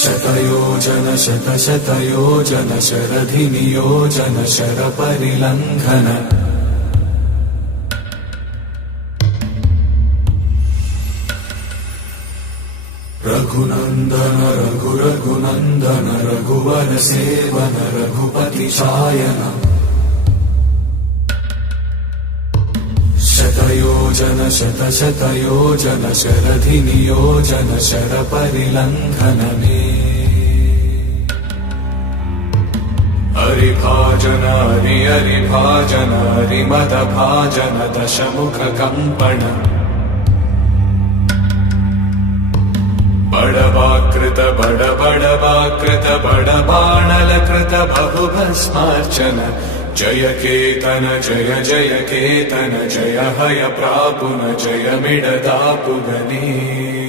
शतयोजन शतशतयोजन शरधिनियोजन शरपरिलङ्घन रघुनन्दन रघुरघुनन्दन रघुवर सेवन रघुपति चायन शतयोजन शतशतयोजन शरधिनियोजन शरपरिलङ्घन मे हरिभाजन हरिभाजन हरिमदभाजन दशमुख कम्पण बड़वाकृत बड़वाकृत बड़बाणलकृत बहुभस्मार्चन जय केतन जय केतन जय हय प्रापुन जय मिडदापुगने।